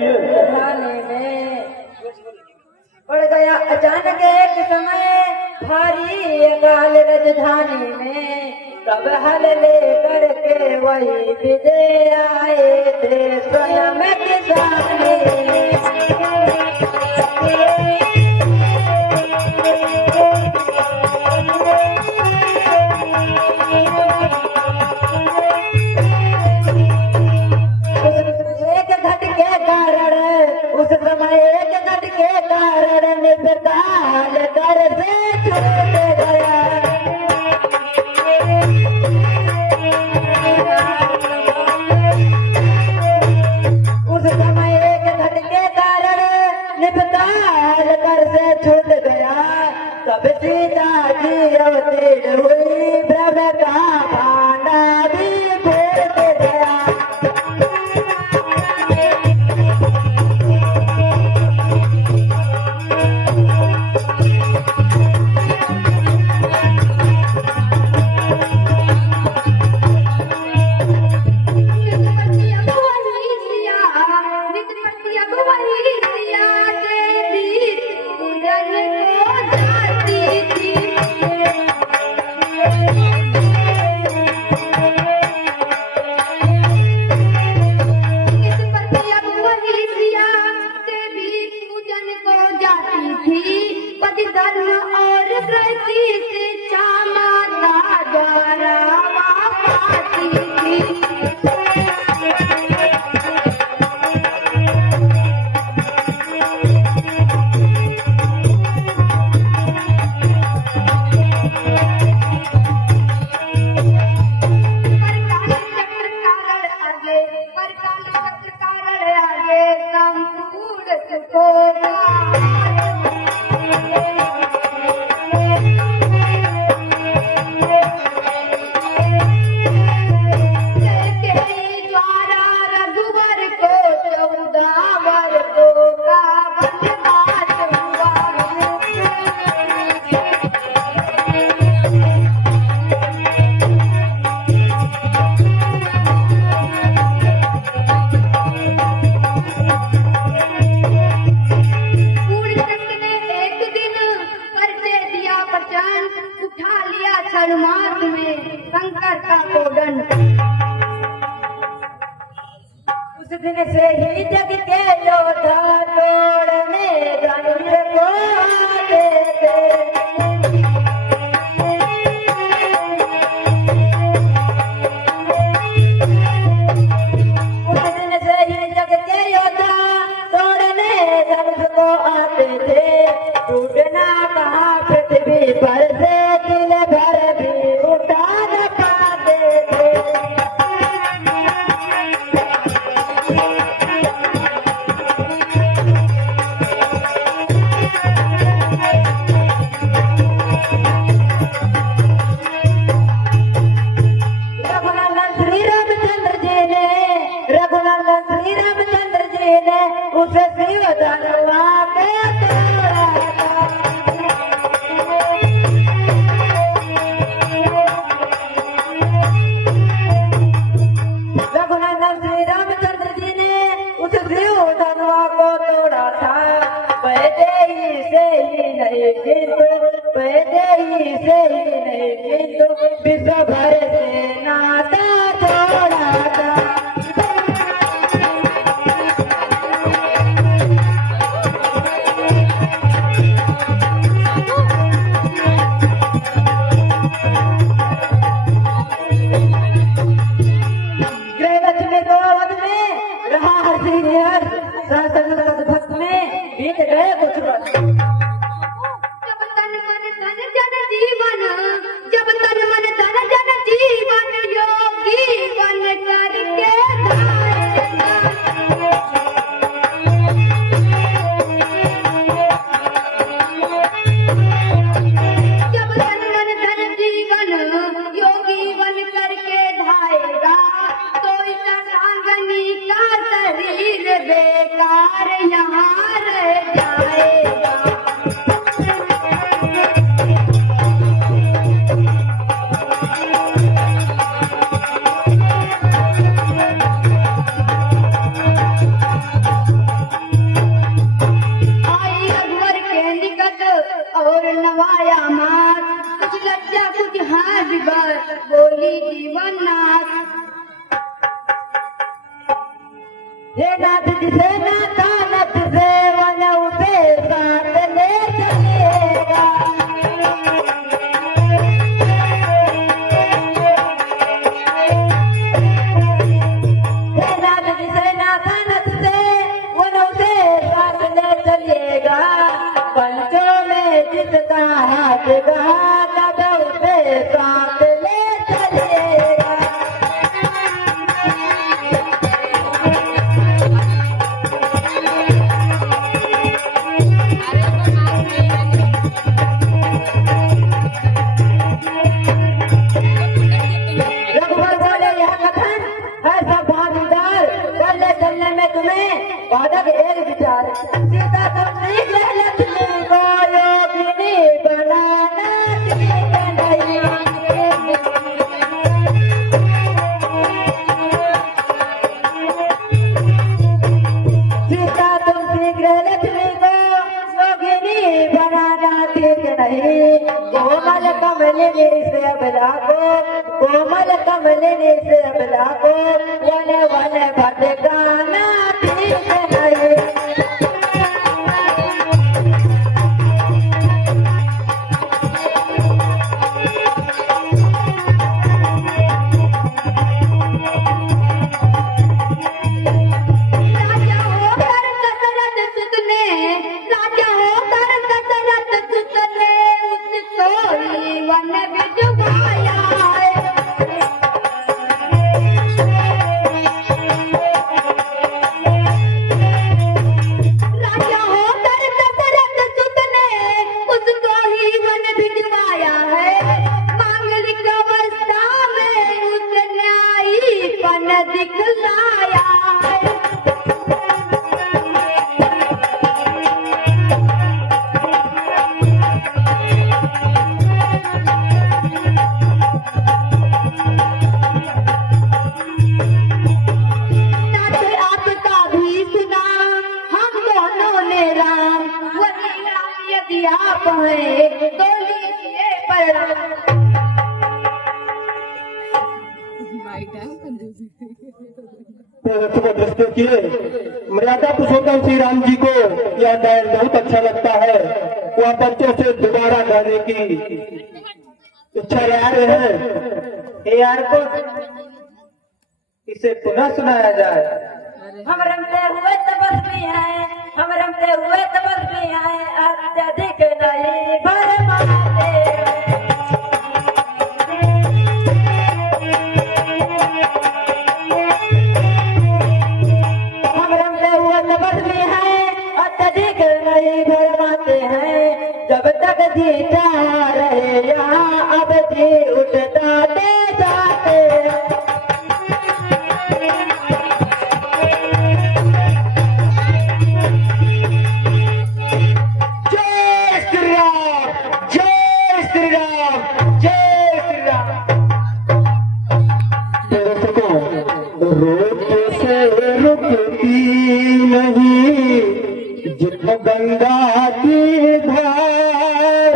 ढाने में पड़ गया अचानक एक समय भारी अकाल राजधानी में। कब हल लेकर के वही विजय आए थे स्वयं किसानी। उस समय एक घट के कारण निकाल कर से छूट गया। उस समय एक घट के कारण निकाल कर से छूट गया। तब सीता जी अवतीर्ण हुई ब्रह्म का भांडा भी फूट गया। उस दिन से ही जग के योद्धा तोड़ने धनुष को आते थे। उस दिन से ही जग के योद्धा तोड़ने धनुष को आते थे। टूटना कहाँ पृथ्वी पर से दिल भर भी उठा न पाते थे। उस शिव धनुआ के तोड़ा था। रघुनंदन श्री रामचंद्र जी ने उस शिव धनुआ को तोड़ा था। वैदेही से ही नहीं किंतु वैदेही से ही नहीं किंतु विश्व भर से नाता जोड़ा था। भक्त में बीत गए कुछ वर्ष। जब तन मन धन जन जीवन, जब तन मन धन जन जीवन योगी बन करके जब तन मन धन जीवन योगी बन करके धाएगा तो इस सांगनी का शरीर बेकार यहाँ रह जाएगा। नाथ जिसे नाथा नथ से वन उसे साथ ले चलेगा। नाथ जिसे नाथा नथ से वन उसे साथ ले चलेगा। पंचों में जिसका हाथ गहा तब उसे साथ ले चलेगा। रघुवर बोले यह कथन है सब भागीदार, चलने चलने में तुम्हें बाधक एक विचार। सीता तुम सीख ले लक्ष्मी को योगिनी बनाना सीख नहीं। सीता तुम सीख ले लक्ष्मी को योगिनी बनाना सीख नहीं। कोमल कमलिनी से अबला को, कोमल कमलिनी से अबला को वन वन भटकाना ठीक नहीं। राजा होकर दशरथ सुत ने, राजा होकर दशरथ सुत ने उसको ही वन भिजवाया है। राजा होकर दशरथ सुत ने उसको ही वन भिजवाया है। मांगलिक अवस्था में उस न्यायीपन दिखलाया है। नाथ आपका भी सुना हम दोनों ने राम, वही राम यदि आप हैं तो लीजिए प्रणाम। को दृष्टि किए मर्यादा पुरुषोत्तम श्री राम जी को यह डायल बहुत अच्छा लगता है। वह बच्चों से दोबारा गाने की इच्छा यार है। यार को इसे पुनः सुनाया जाए। हम रमते हुए तपस्वी हैं, हम रमते हुए तपस्वी हैं, अत्यधिक नहीं भरमाते। हम रमते हुए तपस्वी हैं, अत्यधिक नहीं भरमाते हैं। जब तक जीता रहे यहाँ अब जी उठता दे जाते। जय श्री राम, जय श्री राम, जय श्री राम। दर्शकों, रोक से रुकती नहीं जित गंगा की धार,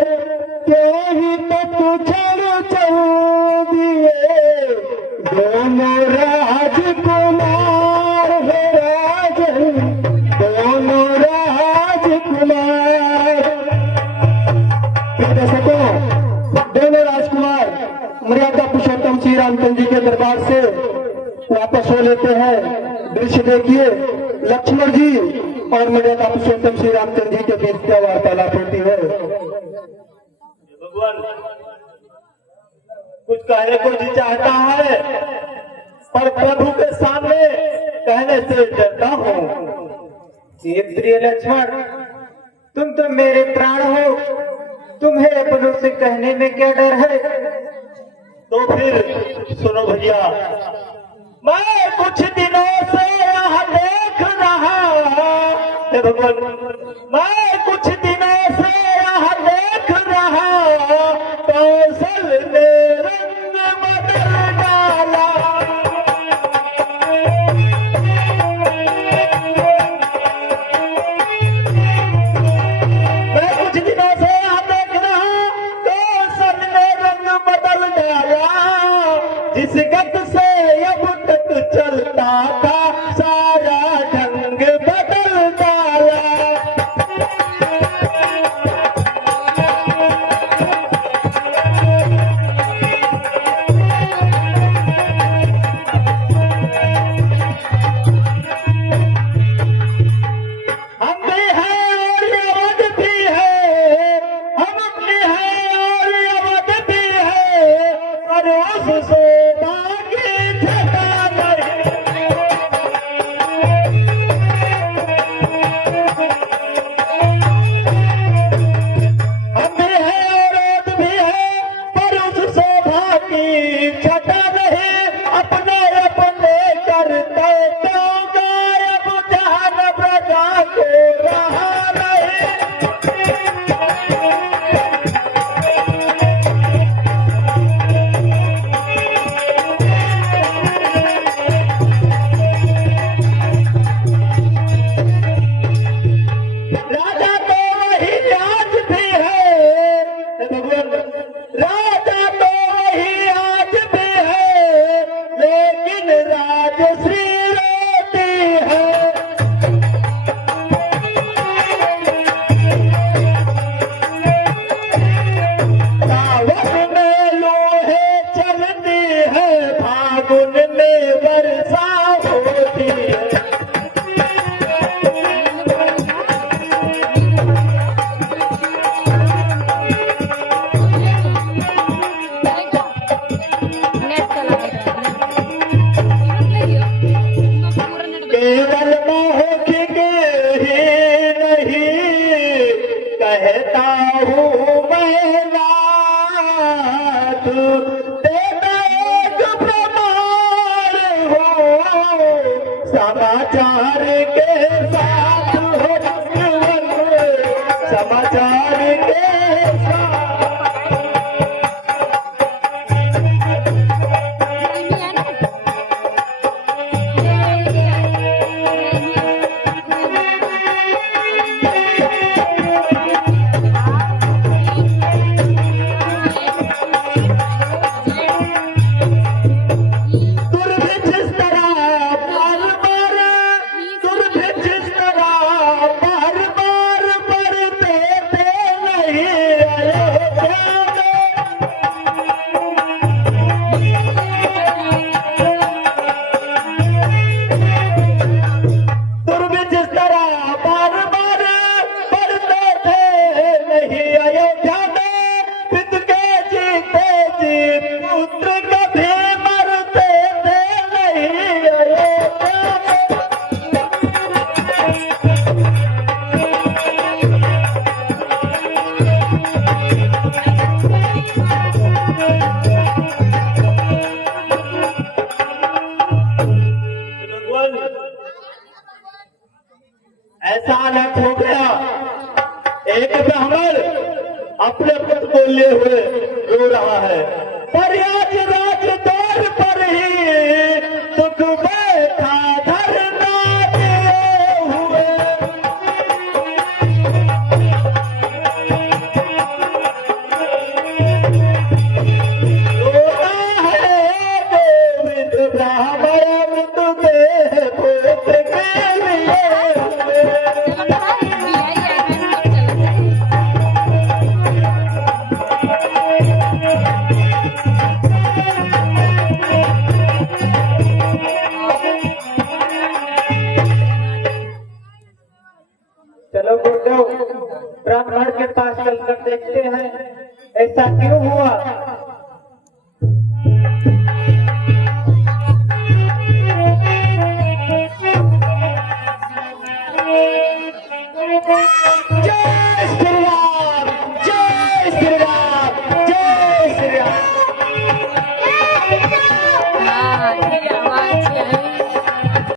के ही तो छड़ चल दिए दोनों राजकुमार है राजन, दोनों राजकुमार। दर्शकों, दोनों राजकुमार मर्यादा पुरुषोत्तम श्री रामचंद्र जी के दरबार से वापस हो लेते हैं। दृश्य देखिए, लक्ष्मण जी और मर्यादा पुरुषोत्तम श्री रामचंद्र जी के बीच क्या वार्तालाप होती है। भगवान कुछ कहने को जी चाहता है, पर प्रभु के सामने कहने से डरता हूँ। ये प्रिय लक्ष्मण, तुम तो मेरे प्राण हो, तुम्हें अपनों से कहने में क्या डर है। तो फिर सुनो भैया, मैं कुछ दिनों से यहाँ देख रहा, हे भगवान, मैं कुछ दिनों से यहाँ देख रहा, कौशल ने रंग बदल डाला। मैं कुछ दिनों से यहाँ देख रहा, कौशल ने रंग बदल डाला। जिस गत से अब तक चलता था सारा ढंग रंग बदल डाला। हम भी हैं और अवध भी है, हम अपने हैं और अवध भी है, और उस शोभा की छटा नहीं। हम भी हैं और अवध भी है, पर उस शोभा की छटा नहीं। अपने अपने करते क्यों गायब जान प्रजा को रहा नहीं। राजा तो वही आज भी है, हे भगवान, राजा तो वही आज भी है, लेकिन राजश्री रोती है। सावन में लोहे चलती है, फागुन में वर्षा होती है। केवल मौखिक ही नहीं कहता हूँ मैं नाथ, तेरा एक प्रमाण हो समाचार के साथ हो जीवन, समाचार के साथ। दुर्भिक्ष इस तरह बार-बार, दुर्भिक्ष इस तरह बार-बार बढ़ते थे नहीं अयोध्या में। दुर्भिक्ष इस तरह बार-बार बढ़ते थे नहीं अयोध्या में। पिता के जीते जी पुत्र कभी मरते थे नहीं अयोध्या में। भगवान, ऐसा अलग हो गया, एक ब्राह्मण अपने पुत्र को लिए हुए रो रहा है, पर आज राज द्वार पर ही दुख बैठा धरना दिए हुए। रोता है गोविंद ब्राह्मण तुझे पुत्र के लिए हुए। चलो गुरुदेव, ब्राह्मण के पास चलकर देखते हैं ऐसा क्यों हुआ।